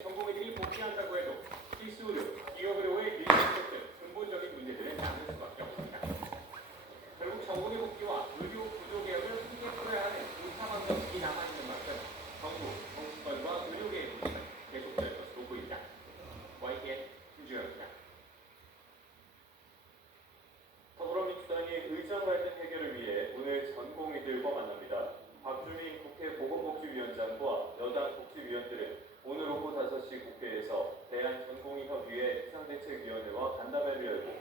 전공의들이 복귀한다고 해도 필수 의료, 기업 의료의 밀집 등 근본적인 문제들은 남을 수밖에 없습니다. 결국 전공의 복귀와 의료 구조 개혁을 함께 풀어야 하는 의사 방정식이 남아있는 만큼 정부, 정치권과 의료계의 문제는 계속될 것으로 보입니다. YTN 김주현입니다. 더불어민주당이 의정 갈등 해결을 위해 오늘 전공의들과 만납니다. 박주민 국회 보건복지위원장과 여당 복지위원들은 오늘 오후 5시 국회에서 대한전공의협의회 비상대책위원회와 간담회를 열고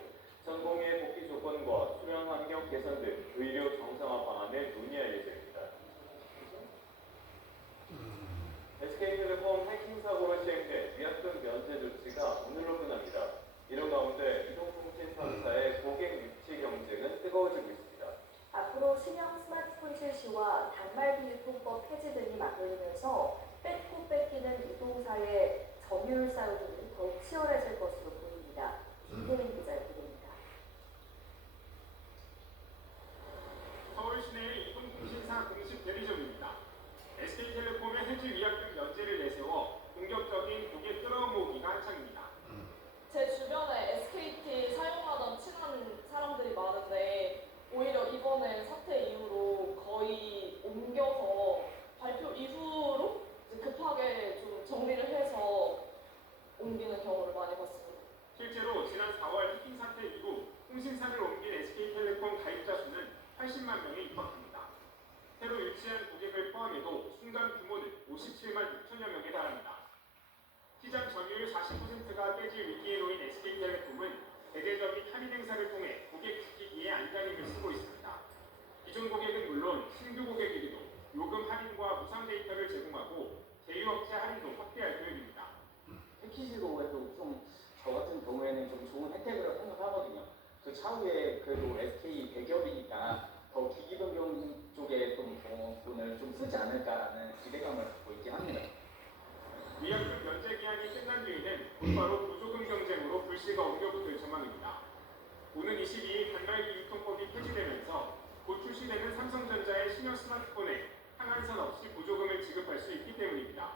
전공의의 복귀 조건과 수련 환경 개선 등 의료 정상화 방안을 논의할 예정입니다. SK텔레콤 해킹 사고로 시행된 위약금 면제 조치가 오늘로 끝납니다. 이런 가운데 이동통신 3사의 고객 유치 경쟁은 뜨거워지고 있습니다. 앞으로 신형 스마트폰 출시와 단말기 유통법 폐지 등이 맞물리면서 뺏고 뺏기는 이동사의 점유율 싸움이 더욱 치열해질 것으로 보입니다. 김대림 기자의 보도입니다. 서울 시내의 이동통신사 공식 대리점입니다. SK텔레콤의 해지 위약금 면제를 내세워 공격적인 고객 끌어모으기가 한창입니다. 제 주변에 SKT 사용하던 친한 사람들이 많은데 오히려 이번에 사태 이후로 거의 옮겨서 발표 이후로 이제 급하게 좀 정리를 해서 옮기는 경우를 많이 봤습니다. 실제로 지난 4월 해킹 사태 이후 통신사를 옮긴 SK텔레콤 가입자 수는 80만 명에 입학합니다. 새로 유치한 고객을 포함해도 순간 규모는 57만 6천여 명에 달합니다. 시장 점유율 40%가 깨질 위기에 놓인 SK텔레콤은 대대적인 할인 행사를 통해 고객 지키기에 안간힘을 쓰고 있습니다. 기존 고객은 물론 신규 고객에게도 요금 할인과 무상 데이터를 제공하고 제휴업체 할인도 확대할 계획입니다. 패키지도 그래도 좀저 같은 경우에는 좀 좋은 혜택으로 생각하거든요. 그 차후에 그래도 SK 대기업이니까 더 기기 변경 쪽에 좀더 돈을 좀 쓰지 않을까라는 기대감을 갖고 있긴 합니다. 위약금 면제 기한이 끝난 뒤에는 곧바로 보조금 경쟁으로 불씨가 옮겨붙을 전망입니다. 오는 22일 단말기 유통법이 폐지되면서 곧 출시되는 삼성전자의 신형 스마트폰에 항한선 없이 보조금을 지급할 수 있기 때문입니다.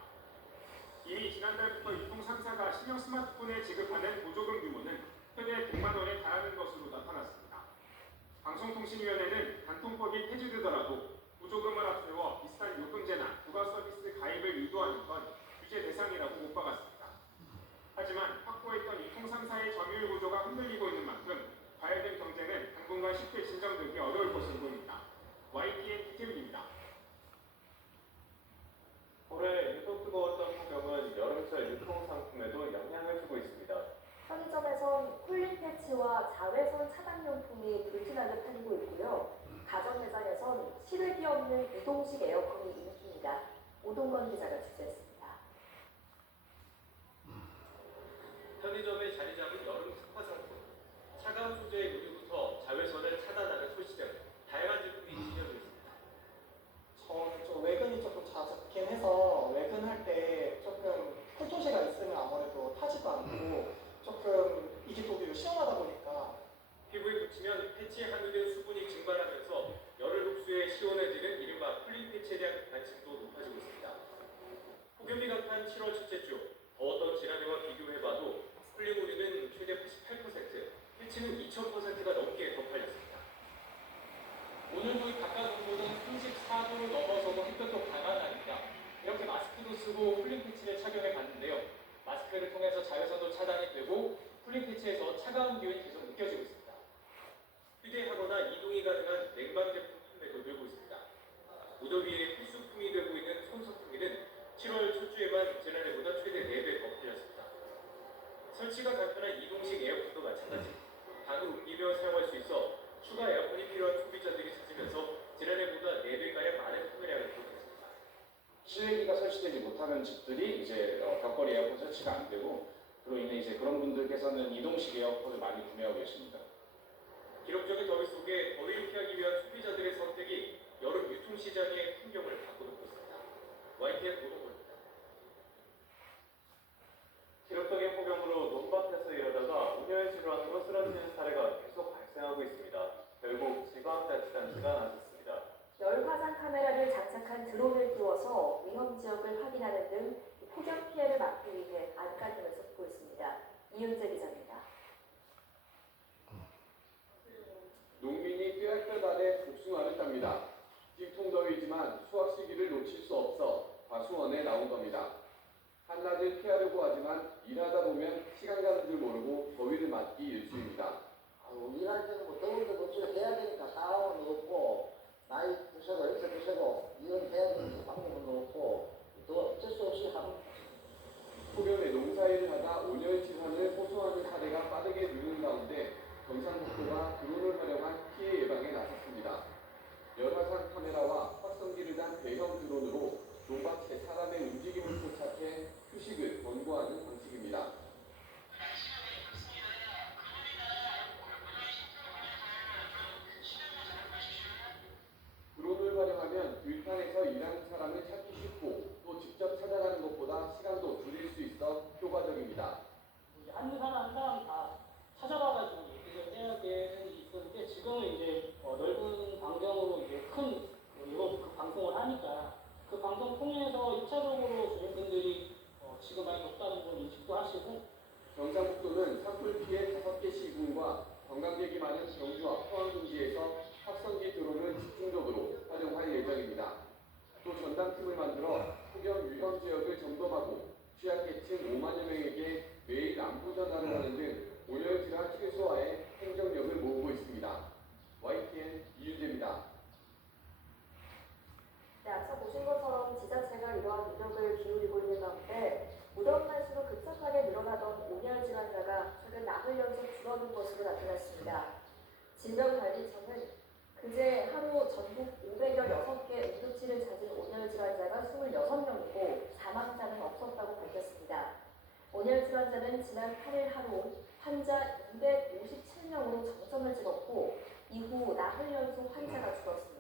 이미 지난달부터 유통 3사가 신형 스마트폰에 지급하는 보조금 규모는 최대 100만 원에 달하는 것으로 나타났습니다. 방송통신위원회는 단통법이 폐지되더라도 보조금을 앞세워 비슷한 요금제나 부가 서비스 가입을 유도하는 건 규제 대상이라고 못 박았습니다. 하지만 확보했던 유통 3사의 점유율 구조가 흔들리고 있는 만큼 과열된 당분간 쉽게 진정되기 어려울 것으로 보입니다. YTN 기태민입니다. 올해 유독 뜨거웠던 폭염은 여름철 유통 상품에도 영향을 주고 있습니다. 편의점에선 쿨링 패치와 자외선 차단용품이 불티나게 팔리고 있고요. 가전 매장에선 실외기 없는 이동식 에어컨이 인기입니다. 오동건 기자가 취재했습니다. 편의점에 자리 잡은 여름 특화 상품, 차가운 소재의 의류부터 자외선을 차단하는 소시 등 다양한 제품이 진열되어 있습니다. 저는 좀 외근이 조금 잦긴 해서 외근할 때 조금 쿨토시가 있으면 아무래도 타지도 않고 조금 이게 또 오히려 시원하다 보니까 피부에 붙이면 패치에 함유된 수분이 증발하면서 열을 흡수해 시원해지는 이른바 쿨링 패치에 대한 관심도 높아지고 있습니다. 폭염이 강한 7월 첫째 주, 더웠던 지난해와 비교해봐도 우류는 최대 88%, 패치는 2000%가 넘게 더 팔렸습니다. 오늘도 바깥 온도는 34도를 넘어서도 햇볕도 강한 날입니다. 이렇게 마스크도 쓰고 쿨링 패치를 착용해 봤는데요. 마스크를 통해서 자외선도 차단이 되고 쿨링 패치에서 차가운 기운이 계속 느껴지고 있습니다. 휴대하거나 이동이 가능한 냉방 제품 판매도 늘고 있습니다. 무더위에 필수품이 되고 있는 손소풍기는 7월 첫 주에만 지난해보다 최대 4배 더 팔렸습니다. 설치가 간편한 이동식 에어컨도 마찬가지. 바로 옮기며 사용할 수 있어 추가 에어컨이 필요한 소비자들이 찾으면서 지난해보다 4배가량 많은 판매량을 기록했습니다. 실외기가 설치되지 못하는 집들이 이제 어, 벽걸이 에어컨 설치가 안 되고 그로 인해 이제 그런 분들께서는 이동식 에어컨을 많이 구매하고 계십니다. 기록적인 더위 속에 더위를 피하기 위한 소비자들의 선택이 여름 유통시장의 풍경을 바꿔놓고 있습니다. YTN 노동부입니다. 기록적인 폭염으로 논밭에서 일하다가 운여의 질환으로 쓰러지는 사례가 계속 발생하고 있습니다. 결국 지방자치단체가 나섰습니다. 열화상 카메라를 장착한 드론을 띄워서 위험 지역을 확인하는 등 폭염 피해를 막기 위해 안간힘을 쏟고 있습니다. 이은재 기자입니다. 농민이 뼈할뼈 아래 복숭아를 땁니다. 찜통더위지만 수확 시기를 놓칠 수 없어 과수원에 나온 겁니다. 한낮을 피하려고 하지만 일하다 보면 시간 가는 줄 모르고 더위를 맞기 일쑤입니다. 아유, 일할 때는 뭐 더운데 어찌 해야 되니까 싸움은 없고 나이 드셔도 이렇게 드셔도 이건 해야 되니까 방법은 없고 또 어쩔 수 없이 하는 폭염에 농사일을 하다 온열질환을 호소하는 사례가 빠르게 늘는 가운데 경상북도가 드론을 활용한 피해 예방에 나섰습니다. 열화상 카메라와 확성기를 단 대형 드론으로 농밭에 사람의 움직임을 포착해 휴식을 권고하는 방식입니다. 드론을 활용하면 들판에서 일하는 사람을 찾기 쉽고 또 직접 찾아가는 것보다 시간도 줄일 수 있어 효과적입니다. 이제 한 사람 한 사람 다 찾아가가지고 얘기를 해야 되는 게 있었는데 지금은 이제 어, 넓은 광경으로 이제 큰 이거 그 방송을 하니까 그 방송 통해서 1차적으로 주민분들이 어, 지금 많이 높다는 걸 인식도 하시고. 경상북도는 산불 피해 5개 시군과 관광객이 많은 경주와 포항 등지에서 확성기 드론을 집중적으로 활용할 예정입니다. 또 전담팀을 만들어 폭염 위험 지역을 점검하고 취약계층 5만여 명에게 매일 안부 전화를 하는 등 온열 질환 최소화에 행정력을 모으고 있습니다. YTN 이윤재입니다. 네, 앞서 보신 것처럼 지자체가 이러한 노력을 기울이고 있는 가운데 무더운 날씨로 급작하게 늘어나던 온열 질환자가 최근 나흘 연속 줄어든 것으로 나타났습니다. 질병관리청은 그제 하루 전국 516개 응급실을 찾은 온열 질환자가 26명이고 사망자는 없었다고 밝혔습니다. 온열 질환자는 지난 8일 하루 환자 257명으로 정점을 찍었고 이후 나흘 연속 환자가 줄었습니다.